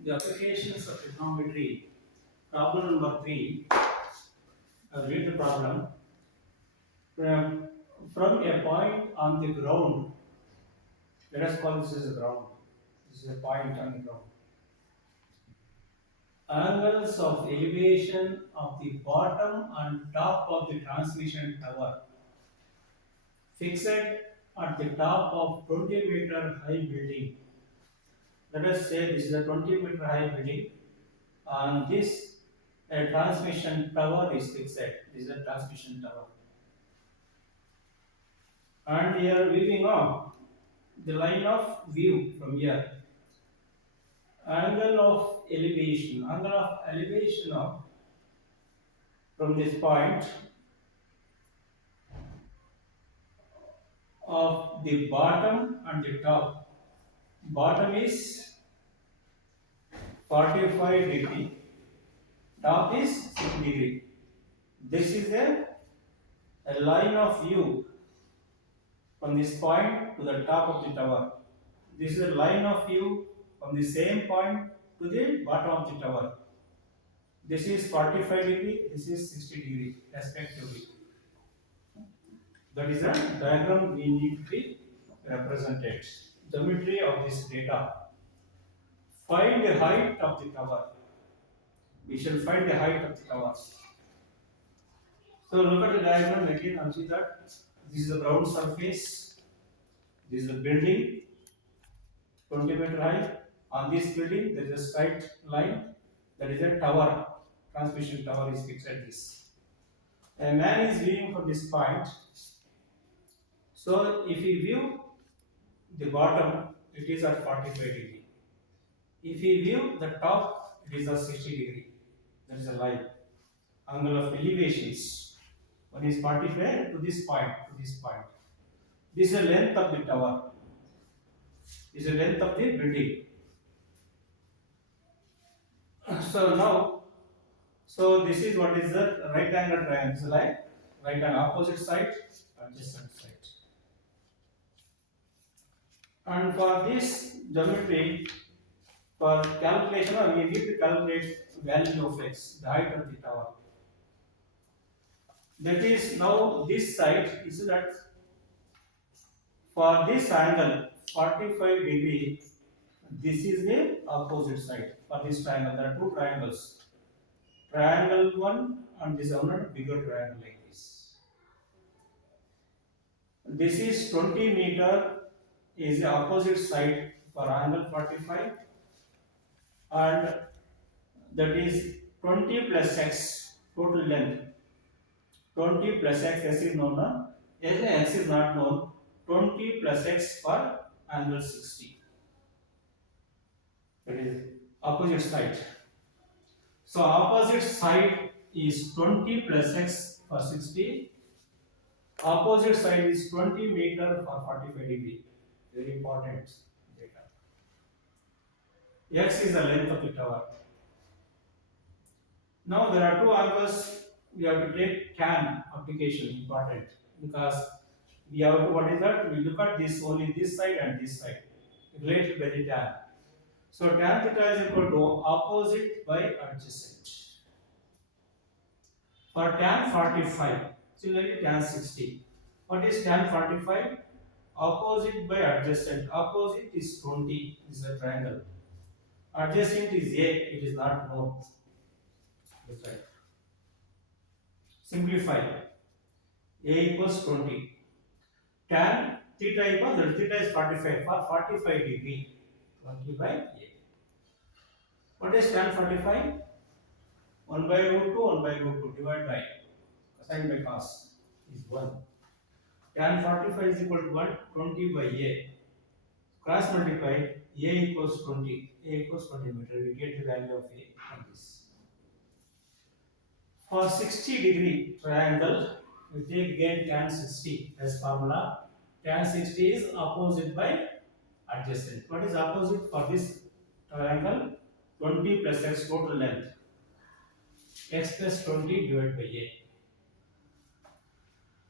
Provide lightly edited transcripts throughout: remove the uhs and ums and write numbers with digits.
The applications of trigonometry. Problem number 3. I'll read the problem. From, from a point on the ground, let us call this as a ground. This is a point on the ground. Angles of elevation of the bottom and top of the transmission tower fixed at the top of 20-meter high building. Let us say this is a 20-meter high building. On this, a transmission tower is fixed. This is a transmission tower. And we are weaving on the line of view from here. Angle of elevation of from this point of the bottom and the top. Bottom is 45 degree, top is 60 degree. This is a line of view from this point to the top of the tower. This is a line of view from the same point to the bottom of the tower. This is 45 degree, this is 60 degree respectively. That is a diagram we need to be represented. Geometry of this data. Find the height of the tower. We shall find the height of the tower. So look at the diagram again and see that this is the ground surface. This is a building 20-meter high. On this building there is a straight line, that is a tower. Transmission tower is fixed at this. A man is viewing from this point. So if we view the bottom, it is at 45 degree. If we view the top, it is at 60 degree. That is a line. Angle of elevations. One is 45 to this point, to this point. This is the length of the tower. This is the length of the building. So this is what is the right angle triangle. This is like right and opposite side, adjacent side. And for this geometry, for calculation, we need to calculate value of x, the height of the tower. That is, now this side is that for this angle 45 degree, this is the opposite side for this triangle. There are two triangles. Triangle 1 and this one bigger triangle like this. This is 20 meter is the opposite side for angle 45, and that is 20 plus x total length. 20 plus x is known, x is not known. 20 plus x for angle 60. That is opposite side. So opposite side is 20 plus x for 60. Opposite side is 20 meter for 45 degree. Very important data. X is the length of the tower. Now there are two angles. We have to take tan application, important, because we have to, what is that? We look at this only this side and this side related by the tan. So tan theta is equal to opposite by adjacent. For tan 45, similarly tan 60. What is tan 45? Opposite by adjacent. Opposite is 20, is a triangle. Adjacent is A, it is not known. That's right. Simplify. A equals 20. Tan theta equals, theta is 45 for 45 degree. 20 by A. What is tan 45? 1 by root 2, 1 by root 2 divided by cosine by cos is 1. Tan 45 is equal to 1, 20 by A. Cross multiply, A equals 20. A equals 20 meter. We get the value of A on this. For 60 degree triangle, we take again tan 60 as formula. Tan 60 is opposite by adjacent. What is opposite for this triangle? 20 plus x total length. X plus 20 divided by A.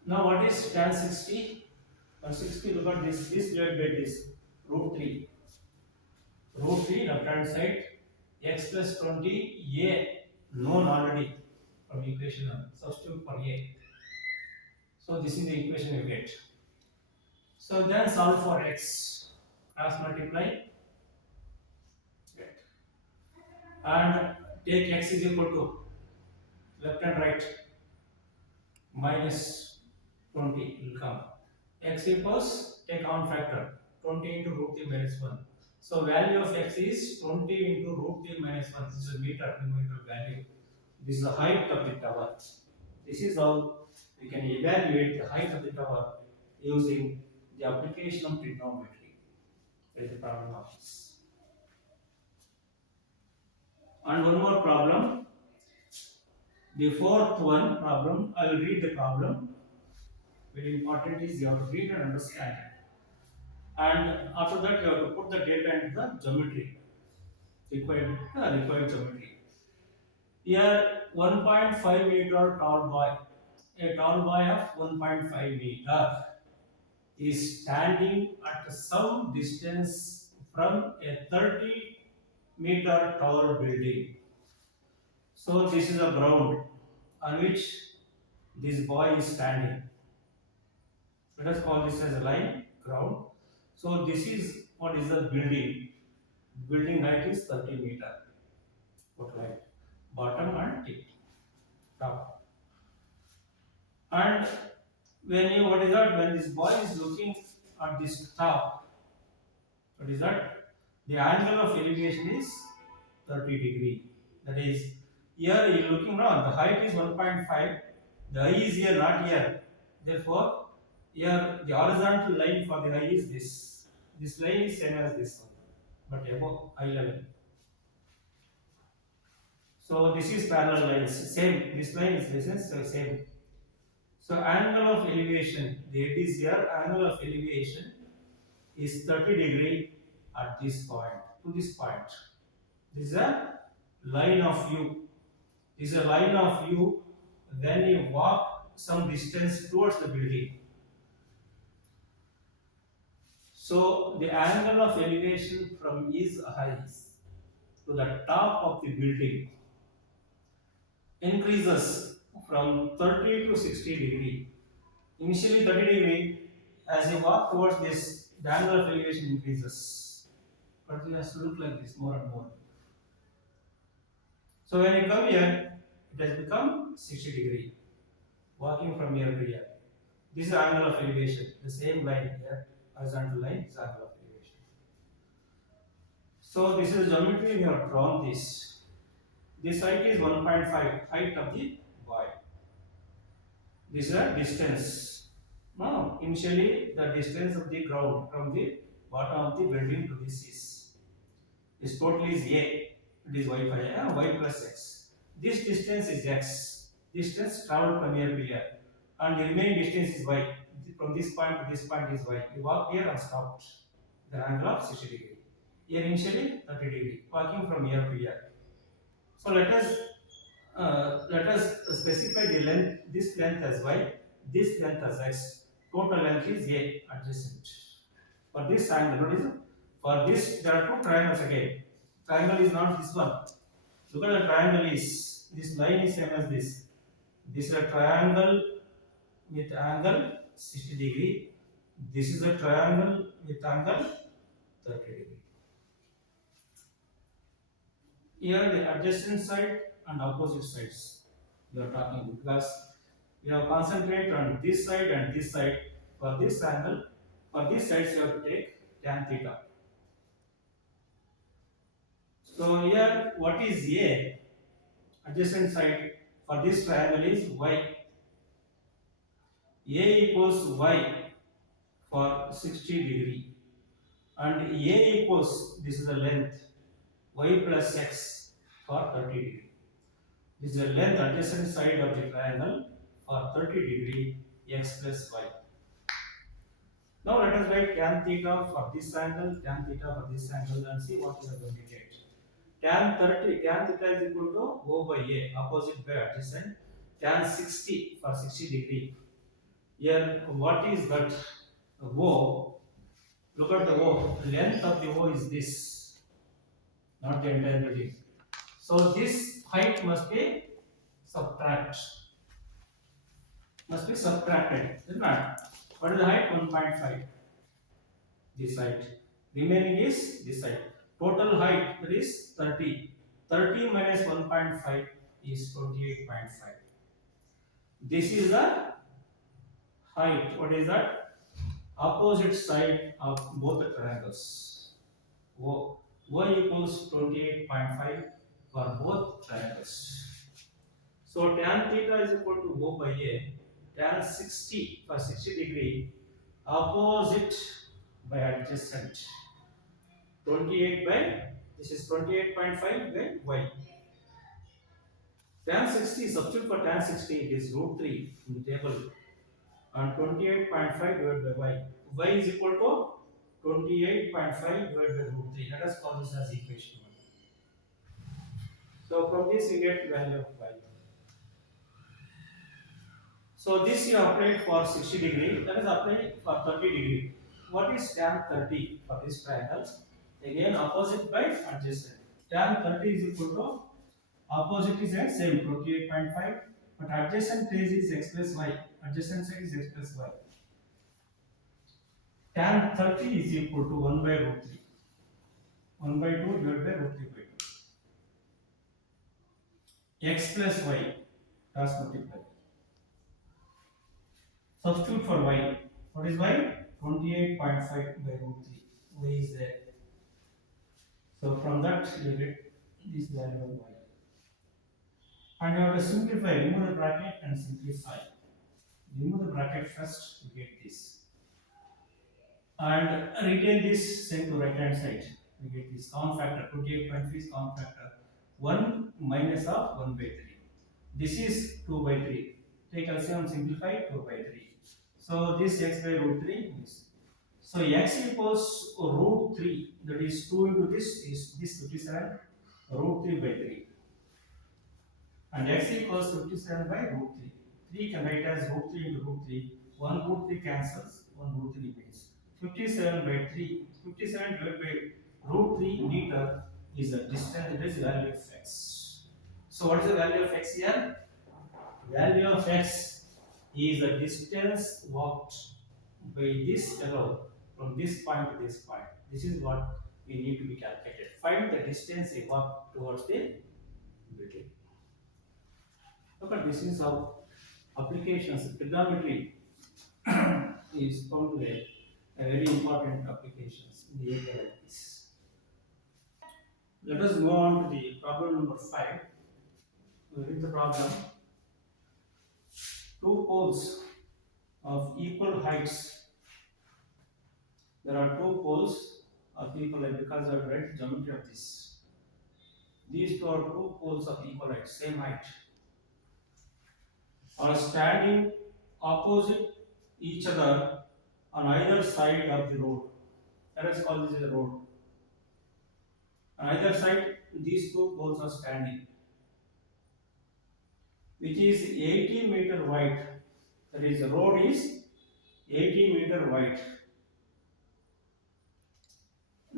Now what is tan 60? For 60, look at this divided by this, root 3. Root 3 left hand side, x plus 20 a known already from equation 1. Substitute for a. So this is the equation you get. So then solve for x. Cross multiply and take x is equal to left and right minus 20 will come. X equals take common factor 20 into root 3 minus 1. So value of x is 20 into root 3 minus 1. This is a meter numerical value. This is the height of the tower. This is how we can evaluate the height of the tower using the application of trigonometry. That is the problem of this. And one more problem. The fourth one problem, I will read the problem. Very important is you have to read and understand. And after that you have to put the data into the geometry, required geometry. Here 1.5 meter tall boy, a tall boy of 1.5 meter is standing at some distance from a 30-meter tall building. So this is a ground on which this boy is standing. Let us call this as a line, ground. So this is what is the building. Building height is 30 meter. What height? Bottom and tip, top. And when you what is that? When this boy is looking at this top, what is that? The angle of elevation is 30 degree. That is, here you are looking now. The height is 1.5. The eye is here, not here. Therefore, here the horizontal line for the eye is this. This line is same as this one, but above eye level. So this is parallel lines. Same. This line is this is same. So angle of elevation. The head is here. Angle of elevation is 30 degree at this point to this point. This is a line of view. This is a line of view when you walk some distance towards the building. So the angle of elevation from his eyes to the top of the building increases from 30 to 60 degree. Initially 30 degree, as you walk towards this, the angle of elevation increases. But it has to look like this more and more. So when you come here, it has become 60 degree. Walking from here to here. This is the angle of elevation. The same line here, horizontal line is angle of elevation. So this is geometry we have drawn this. This height is 1.5, height of the boy. This is a distance. Now, initially the distance of the ground from the bottom of the building to this total is A. It is y plus x. This distance is x. Distance traveled from here to here, and the remaining distance is y. From this point to this point is y. You walk here and stopped. The angle of 60 degree. Here initially 30 degree. Walking from here to here. So let us specify the length. This length as y. This length as x. Total length is a adjacent. For this angle, what is it? For this there are two triangles again. Triangle is not this one. Look at the triangle is this line is same as this. This is a triangle with angle 60 degree. This is a triangle with angle 30 degree. Here the adjacent side and opposite sides we are talking, because we have concentrate on this side and this side. For this angle, for these sides you have to take tan theta. So here what is A? Adjacent side for this triangle is y. A equals y for 60 degree, and A equals, this is the length, y plus x for 30 degree. This is the length adjacent side of the triangle for 30 degree, x plus y. Now let us write tan theta for this angle, tan theta for this angle, and see what we are going to get. Tan theta is equal to O by A, opposite by adjacent. Tan 60 for 60 degree. Here, what is that? O. Look at the O. Length of the O is this, not the entire building. So this height subtract must be subtracted. Is not? What is the height? 1.5. This height. Remaining is this height. Total height that is 30. 30 minus 1.5 is 28.5. This is the height. What is that? Opposite side of both the triangles. Y equals 28.5 for both triangles. So tan theta is equal to O by A. Tan 60 for 60 degree opposite by adjacent. 28 by this is 28.5 by y. Tan 60 substitute for tan 60 it is root 3 in the table and 28.5 divided by y. Y is equal to 28.5 divided by root 3. Let us call this as equation 1. So from this we get value of y. So this you applied for 60 degree, that is applied for 30 degree. What is tan 30 for this triangle? Again opposite by adjacent. Tan 30 is equal to opposite is at same 28.5, but adjacent phase is x plus y. Adjacent side is x plus y. Tan 30 is equal to 1 by root 3. 1 by 2 divided by root 3 by 2. X plus y cross multiply. Substitute for y. What is y? 28.5 by root 3. Y is there. So from that you get this value of y. And you have to simplify, remove the bracket and simplify. Remove the bracket first to get this. And retain this same to right hand side. We get this common factor, 28.5 is common factor. 1 minus of 1 by 3. This is 2 by 3. Take LCM, simplify 2 by 3. So this x by root 3 is. So x equals root 3, that is 2 into this is this 57 root 3 by 3. And x equals 57 by root 3. 3 can write as root 3 into root 3. 1 root 3 cancels, 1 root 3 remains. 57 by 3. 57 divided by root 3 meter is the distance, it is value of x. So what is the value of x here? Value of x is the distance walked by this fellow from this point to this point. This is what we need to be calculated. Find the distance he walked towards the building. Look at this is how applications, trigonometry is found to a very important applications in the area like this. Let us move on to the problem number 5. We read the problem. Two poles of equal heights. There are two poles of equal height because I have read the geometry of this. These two are two poles of equal height, same height, are standing opposite each other on either side of the road. Let us call this a road. On either side, these two poles are standing, which is 18 meter wide. That is, the road is 18 meter wide.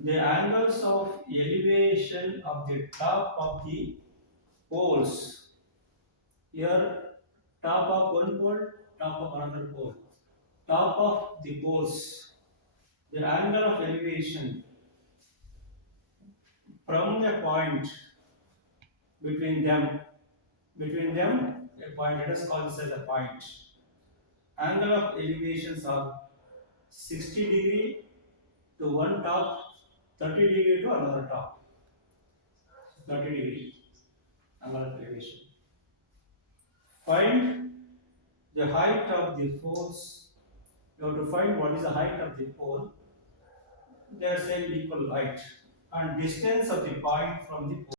The angles of elevation of the top of the poles. Here, top of one pole, top of another pole. Top of the poles. The angle of elevation from the point between them, a point. Let us call this as a point. Angle of elevations are 60 degree to one top, 30 degree to another top. 30 degree angle of elevation. Find the height of the poles. You have to find what is the height of the pole. They are same equal height and distance of the point from the pole.